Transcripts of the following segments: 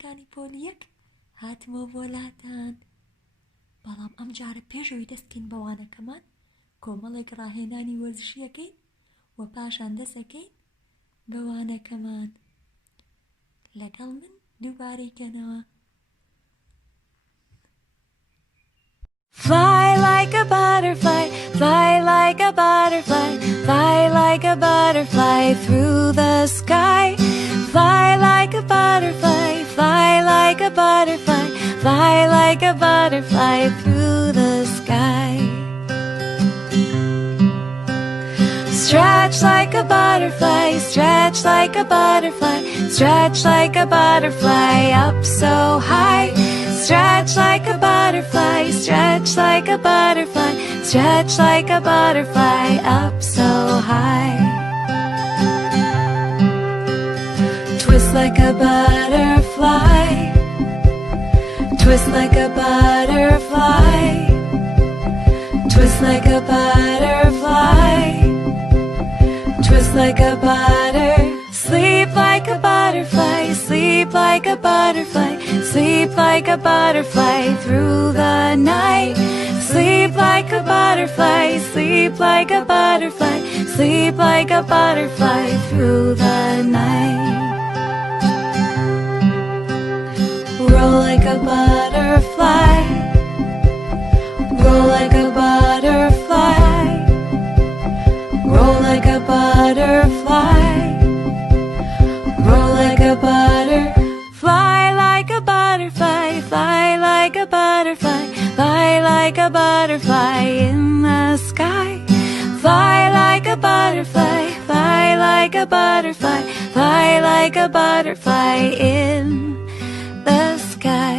بەوانەکانی پۆلی یەک هاتمەوە بۆ لاتان. بەڵام ئەم جارە پێشەوەی دەستکەین بەوانەکەمان کۆمەڵێک ڕاهێنانی وەرزشیەکەین و پاشان دەسەکەین بەوانەکەمان. لەگەڵ من دووبارەیکەنەوە. Fly like a butterfly, fly like a butterfly, fly like a butterfly through the sky. Fly like a butterfly, fly like a butterfly, fly like a butterfly through the sky. Stretch like a butterfly, stretch like a butterfly, stretch like a butterfly up so high. Stretch like a butterfly, stretch like a butterfly, stretch like a butterfly up so high. Twist like a butterfly, twist like a butterfly, twist like a butterfly, twist like a butter. Sleep like a butterfly, sleep like a butterfly, sleep like a butterfly through the night. Sleep like a butterfly, sleep like a butterfly, sleep like a butterfly through the night. Roll like a butterfly, roll like a butterfly, roll like a butterfly, roll like a butter. Fly like a butterfly, fly like a butterfly, fly like a butterfly in the sky. Fly like a butterfly, fly like a butterfly, fly like a butterfly in the sky.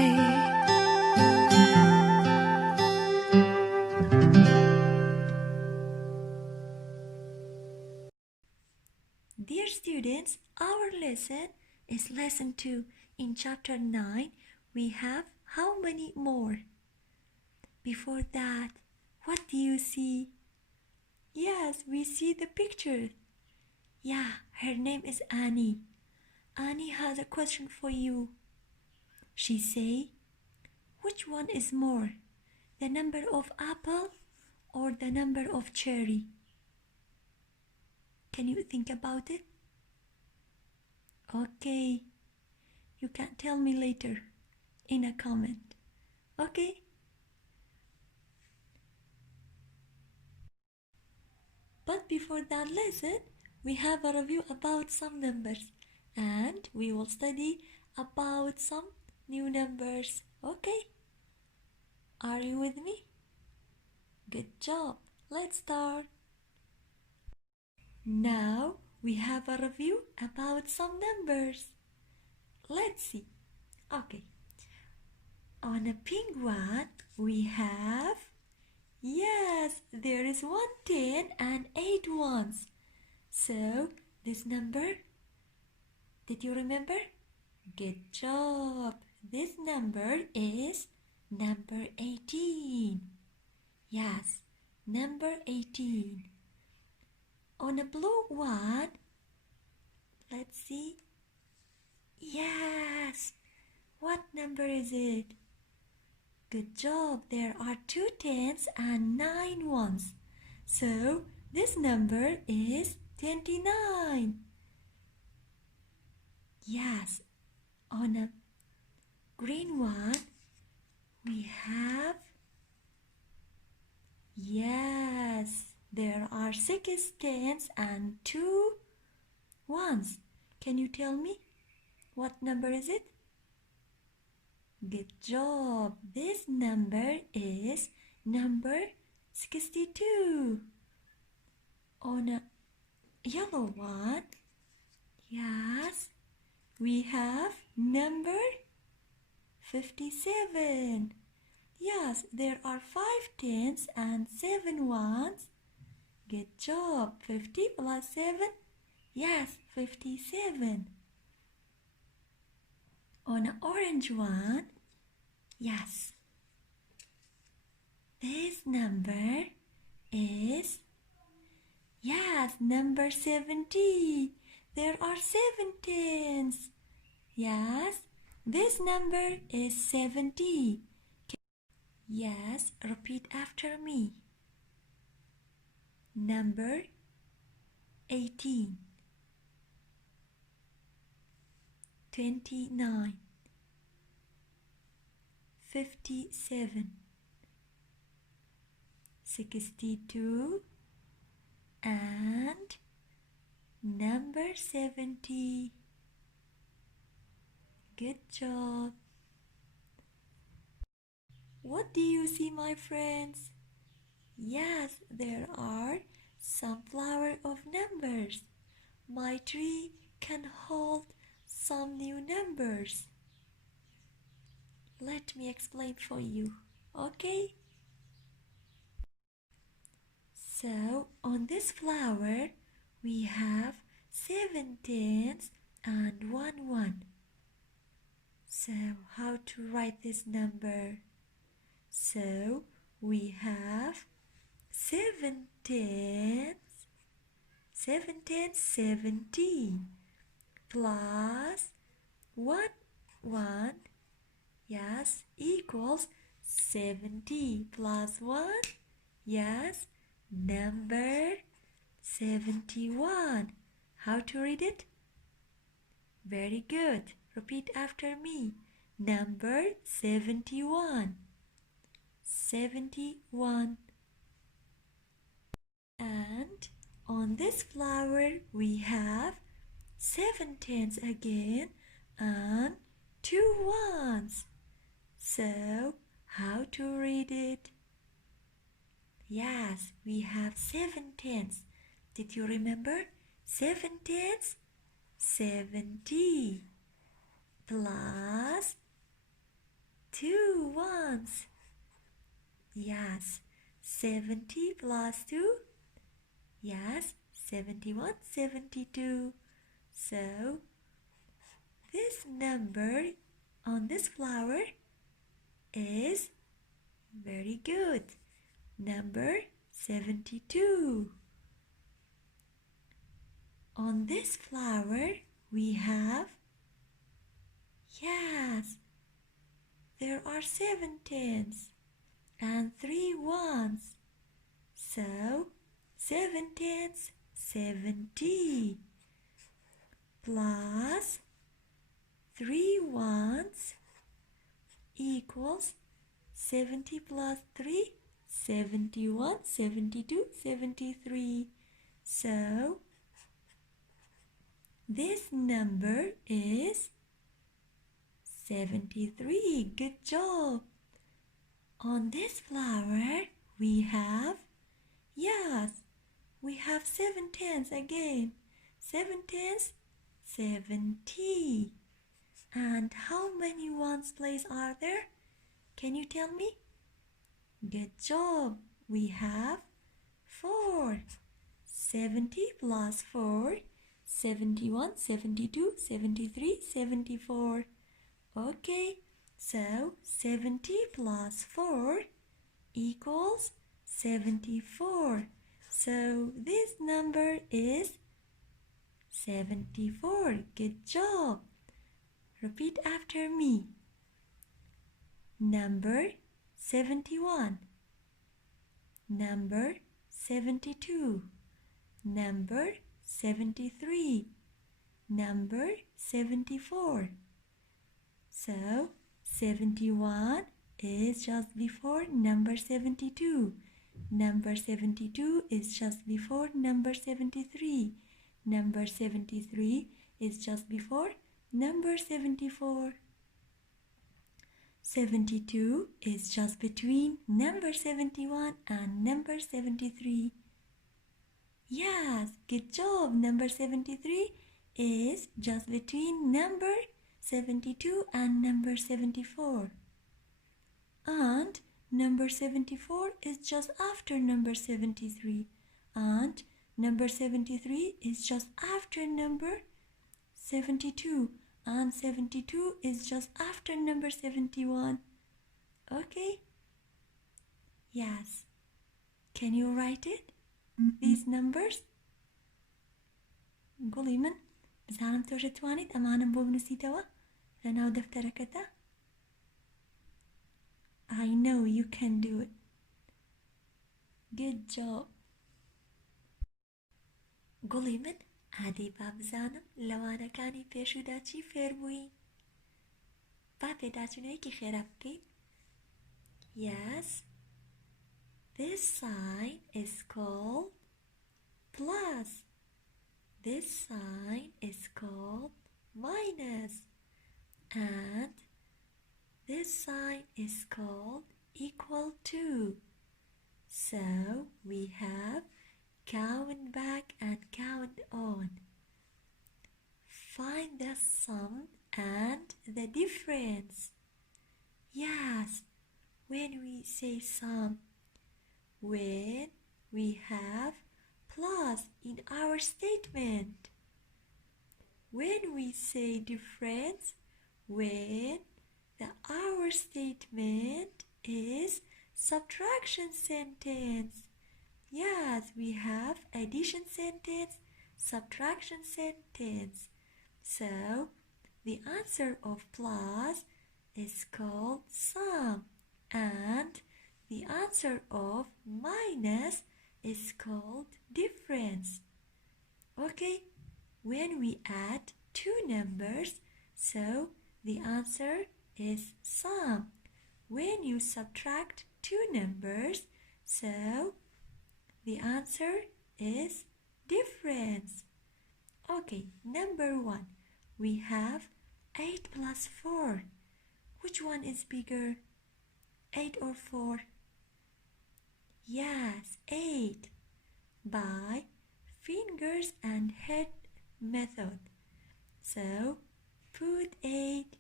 Dear students, our lesson is lesson 2. In chapter 9, we have how many more? Before that, what do you see? Yes, we see the picture. Yeah, her name is Annie. Annie has a question for you. She say, which one is more? The number of apple or the number of cherry? Can you think about it? Okay. You can tell me later in a comment. Okay? But before that lesson, we have a review about some numbers and we will study about some new numbers. Okay? Are you with me? Good job. Let's start. Now we have a review about some numbers. Let's see. Okay. On a pink one, we have, yes, there is 1 10 and 8 ones. So, this number, did you remember? Good job. This number is number 18. Yes, number 18. On a blue one, let's see. Yes, what number is it? Good job, there are 2 10s and 9 ones. So, this number is 29. Yes, on a green one, we have, yes, there are 6 10s and 2 ones. Can you tell me what number is it? Good job. This number is number 62. On a yellow one, yes, we have number 57. Yes, there are 5 10s and 7 ones. Good job. 50 plus 7. Yes, 57. On an orange one, yes, this number is, yes, number 70. There are 7 10s. Yes, This number is 70. Yes, repeat after me. Number 18, 29, 57, 62, and number 70. Good job. What do you see, my friends? Yes, there are some flowers of numbers. My tree can hold some new numbers. Let me explain for you, okay? So, on this flower, we have 7 tens and 1 1. So, how to write this number? So, we have 7 tens, 70, plus 1 1, yes, equals 70 plus 1, yes, number 71. How to read it? Very good. Repeat after me. Number 71. 71. And on this flower we have 7 tens again and 2 ones. So how to read it? Yes, we have 7 tens. Did you remember? 7 tens? 70 plus 2 ones. Yes, 70 plus 2. Yes, 71, 72. So, this number on this flower is very good. Number 72. On this flower we have, yes, there are 7 tens and 3 ones. So 7 tens, 70 plus 3 ones equals 70 plus 3, 71, 72, 73. So this number is 73. Good job. On this flower we have, yes, we have 7 tens again. 7 tens, 70. And how many ones place are there? Can you tell me? Good job. We have 4. 70 plus 4, 71, 72, 73, 74. Okay, so 70 plus 4 equals 74. So this number is 74. Good job. Repeat after me. Number 71. Number 72. Number 73. Number 74. So 71 is just before number 72. Number 72 is just before number 73. Number 73 is just before number 74. 72 is just between number 71 and number 73. Yes, good job. Number 73 is just between number 72 and number 74. And number 74 is just after number 73. And number 73 is just after number 72. And 72 is just after number 71. Okay? Yes. Can you write it? These numbers? قولي من بزانم تۆ توانیت ئەمانم بۆ بنووسیتەوە لەناو دەفتەرەکەتە؟ I know you can do it. Good job. گوڵی من ئادەی با بزانم لەوانەکانی پێشودا چی فێربووی؟ با پێداچوونەیەکی خێرا بکەین. Yes, this sign is called plus. This sign is called minus. And this sign is called equal to. So we have count back and count on. Find the sum and the difference. Yes, when we say sum, when we have plus in our statement. When we say difference, when the our statement is subtraction sentence. Yes, we have addition sentence, subtraction sentence. So the answer of plus is called sum, and the answer of minus is called difference. Okay, when we add two numbers, so the answer is sum. When you subtract two numbers, so the answer is difference. Okay, number 1. We have 8 plus 4. Which one is bigger? 8 or 4? Yes, 8. By fingers and head method. So, put 8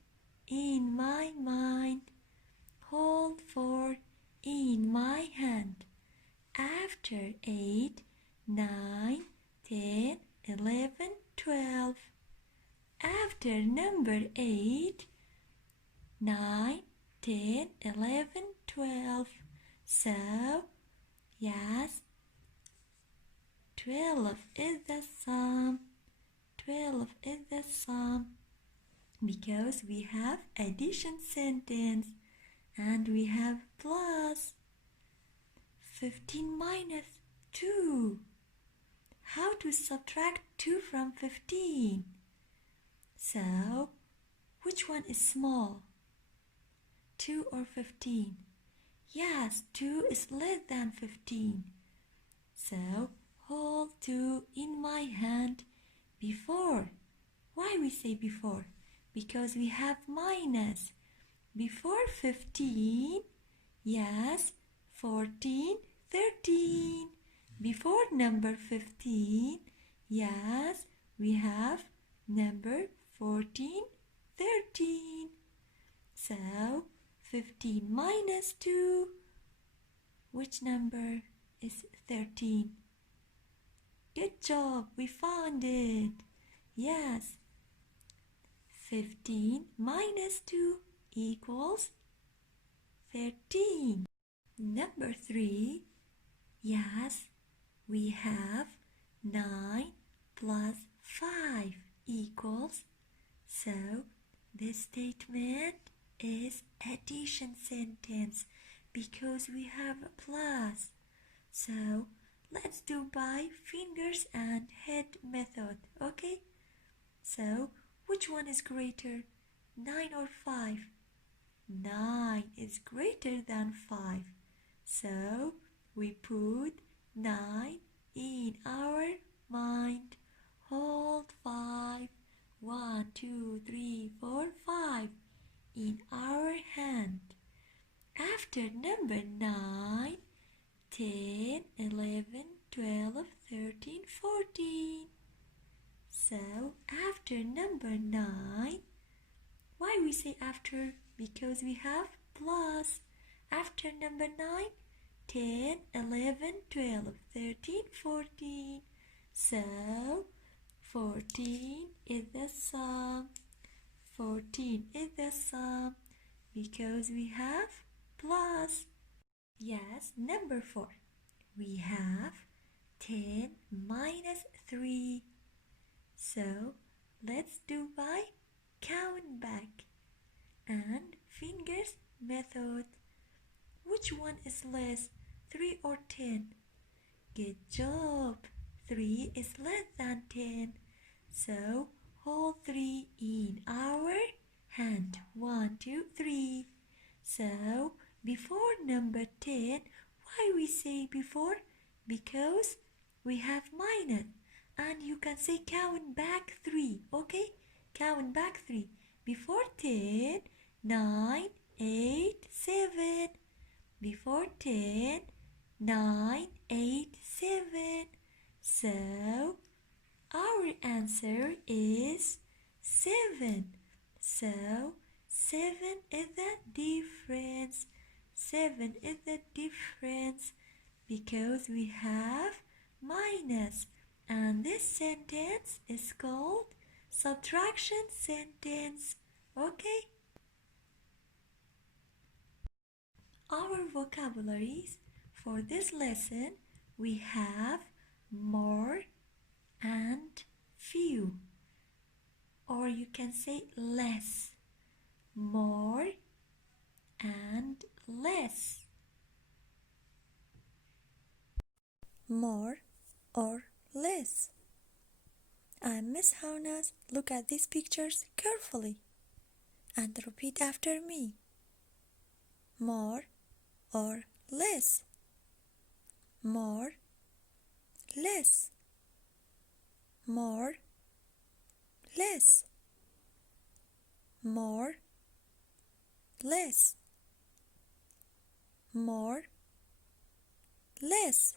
in my mind. Hold 4 in my hand. After 8, 9, 10, 11, 12. After number 8, 9, 10, 11, 12. So, yes, 12 is the sum. 12 is the sum. Because we have addition sentence and we have plus. 15 minus 2. How to subtract 2 from 15? So, which one is small? 2 or 15? Yes, 2 is less than 15. So, hold 2 in my hand before. Why we say before? Because we have minus. Before 15, yes, 14, 13. Before number 15, yes, we have number 14, 13. So, 15 minus 2, which number is 13? Good job, we found it. Yes, 15 minus 2 equals 13. Number 3, yes, we have 9 plus 5 equals. So, this statement is addition sentence because we have a plus. So, let's do by fingers and head method, okay? So, which one is greater, 9 or 5? 9 is greater than 5. So, we put 9 in our mind. Hold 5. 1, 2, 3, 4, 5 in our hand. After number 9, 10, 11, 12, 13, 14. So, after number 9, why we say after? Because we have plus. After number 9, 10, 11, 12, 13, 14. So, 14 is the sum. 14 is the sum because we have plus. Yes, number 4. We have 10 minus 3. So, let's do by count back. and fingers method. Which one is less, 3 or 10? Good job! 3 is less than 10. So hold 3 in our hand. 1, 2, 3. So before number 10, why we say before? Because we have minus. And you can say count back 3. Okay? Count back 3. Before 10, 9, 8, 7. Before 10, 9, 8, 7. So our answer is 7. So 7 is the difference. 7 is the difference because we have minus. And this sentence is called subtraction sentence. Okay? Our vocabularies for this lesson, we have more and few, or you can say less. More and less. More or less. I'm Miss Hawnaz. Look at these pictures carefully and repeat after me. More or less. More, less. More, less. More, less. More, less.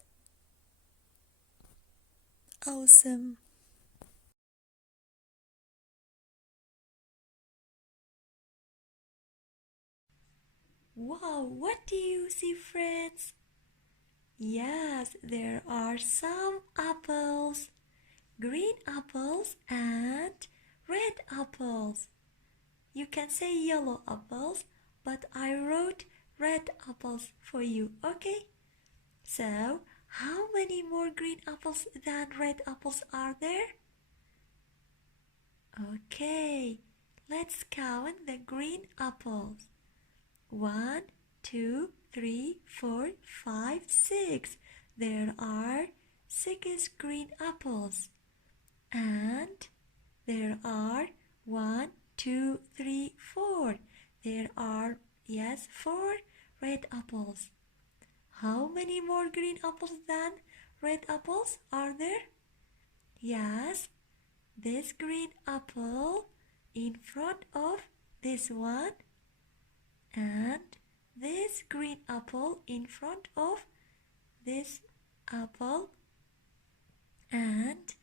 Awesome. Wow, what do you see, friends? Yes, there are some apples. Green apples and red apples. You can say yellow apples, but I wrote red apples for you, okay? So, how many more green apples than red apples are there? Okay, let's count the green apples. 1, 2, 3, 4, 5, 6. There are 6 green apples. And there are 1, 2, 3, 4. There are, 4 red apples. How many more green apples than red apples are there? Yes, this green apple in front of this one, and this green apple in front of this apple, and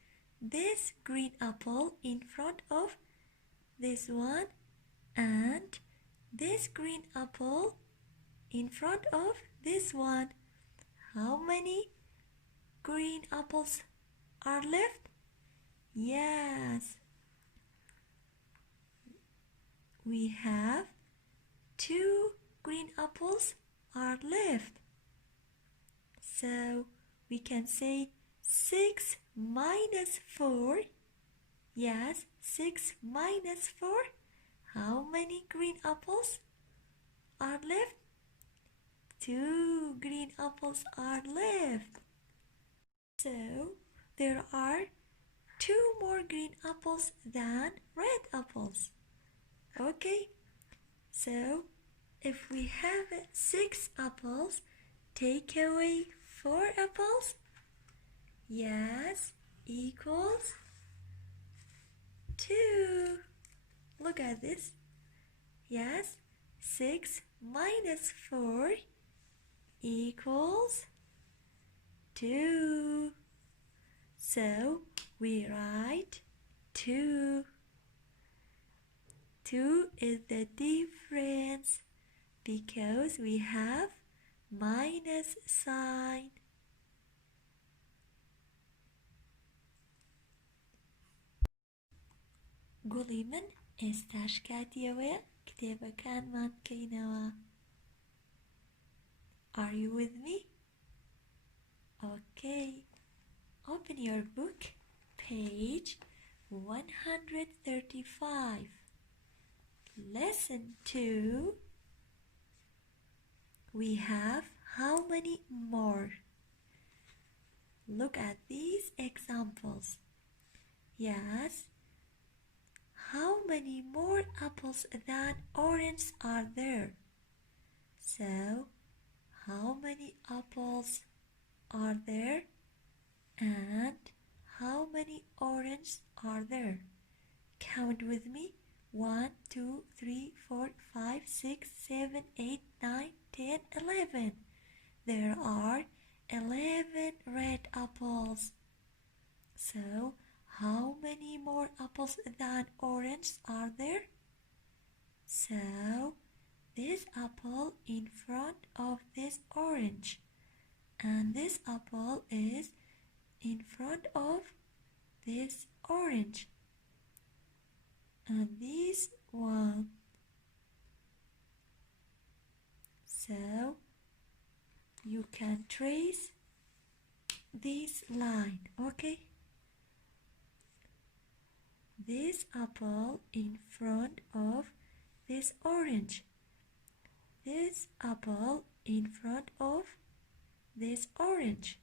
this green apple in front of this one, and this green apple in front of this one. How many green apples are left? Yes, we have 2 green apples are left. So we can say 6 minus 4. Yes, 6 minus 4. How many green apples are left? 2 green apples are left. So there are 2 more green apples than red apples. Okay, so if we have 6 apples, take away 4 apples. Yes, equals 2. Look at this. Yes, 6 minus 4 equals 2. So we write 2. 2 is the difference because we have minus sign. گوڵی من ئێستاش کاتیەوەیە کتێبەکانمان بکەینەوە. Are you with me? Okay. Open your book, page 135. Lesson 2. We have how many more? Look at these examples. Yes. How many more apples than oranges are there? So, how many apples are there? And how many oranges are there? Count with me. 1, 2, 3, 4, 5, 6, 7, 8, 9, 10, 11. There are 11 red apples. So, how many more apples than oranges are there? So, this apple in front of this orange. And this apple is in front of this orange. And this one. So, you can trace this line, okay? This apple in front of this orange. This apple in front of this orange.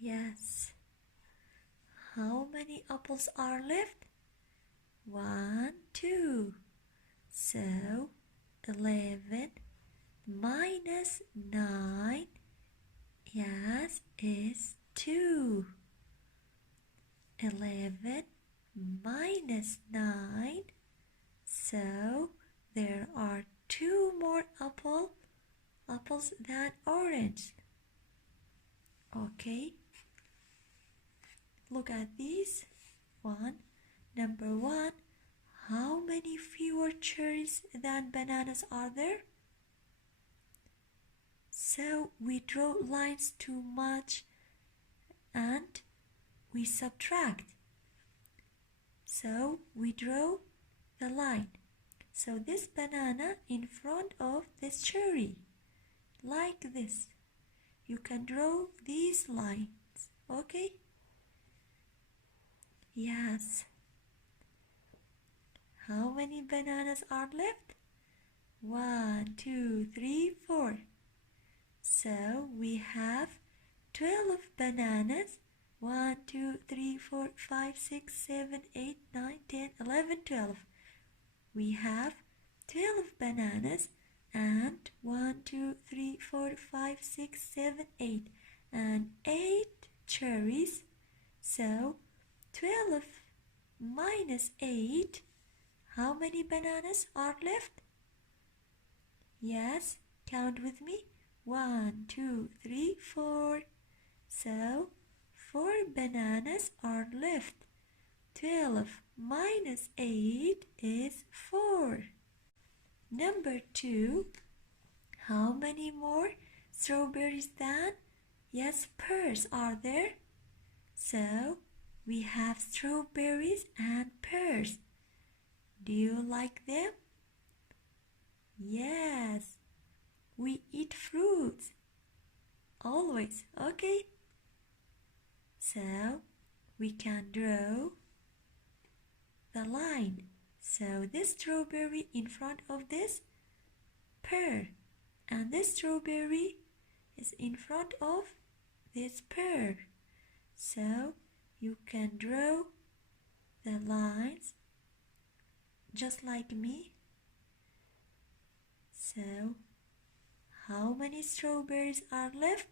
Yes. How many apples are left? 1, 2. So, 11 minus 9, yes, is 2. 11 minus 9, so there are 2 more apples than orange. Okay, look at these. Number 1, how many fewer cherries than bananas are there? So we draw lines to match and we subtract. So we draw the line. So this banana in front of this cherry, like this. You can draw these lines, okay? Yes. How many bananas are left? 1, 2, 3, 4. So we have 12 bananas. 1, 2, 3, 4, 5, 6, 7, 8, 9, 10, 11, 12. We have 12 bananas and 1, 2, 3, 4, 5, 6, 7, 8 and 8 cherries. So 12 minus 8, how many bananas are left? Yes, count with me. 1, 2, 3, 4. So 4 bananas are left. 12 minus 8 is 4. Number 2, how many more strawberries than, yes, pears are there? So we have strawberries and pears. Do you like them? Yes, we eat fruits always, okay? So we can draw the line. So this strawberry in front of this pear, and this strawberry is in front of this pear. So you can draw the lines just like me. So how many strawberries are left?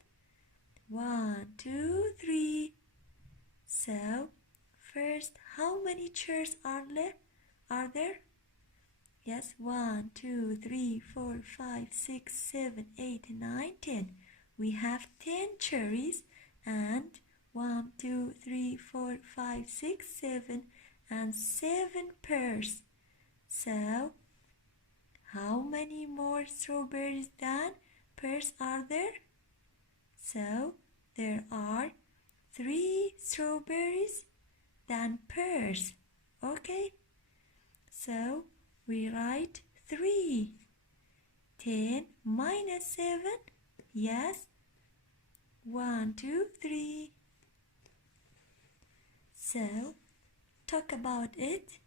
1, 2, 3. So first, how many chairs are there? Yes, 1, 2, 3, 4, 5, 6, 7, 8, 9, 10. We have 10 cherries and 1, 2, 3, 4, 5, 6, 7 and 7 pears. So how many more strawberries than pears are there? So there are 3 strawberries than pears. Okay, so we write 3. 10 minus 7, yes, 1, 2, 3. So talk about it.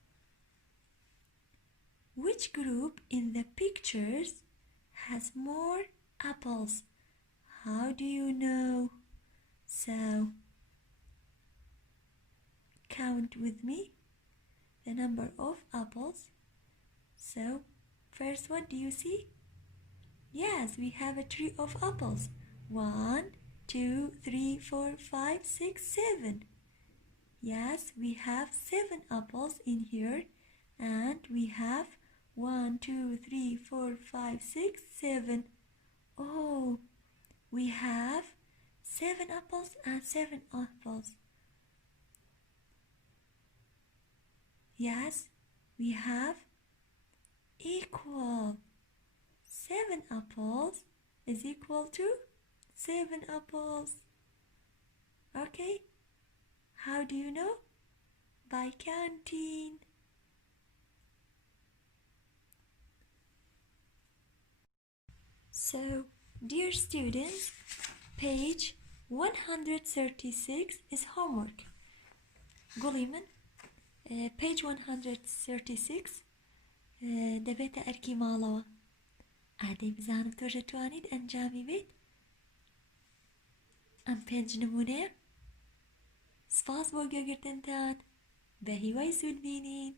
Which group in the pictures has more apples? How do you know? So, count with me the number of apples. So, first one, do you see? Yes, we have a tree of apples. 1, 2, 3, 4, 5, 6, 7. Yes, we have 7 apples in here, and we have 1, 2, 3, 4, 5, 6, 7. Oh, we have 7 apples and 7 apples. Yes, we have equal. 7 apples is equal to 7 apples. Okay, how do you know? By counting. So, dear students, page 136 is homework. قولي من page 136 دەبێتە ئەرکی ماڵەوە. ئادەی بزانم تۆ دەتوانیت ئەنجامی بیت؟ ئەم 5 نمونەیە. سپاس بۆ گوێگرتنتان. بە هیوای سوود بینین.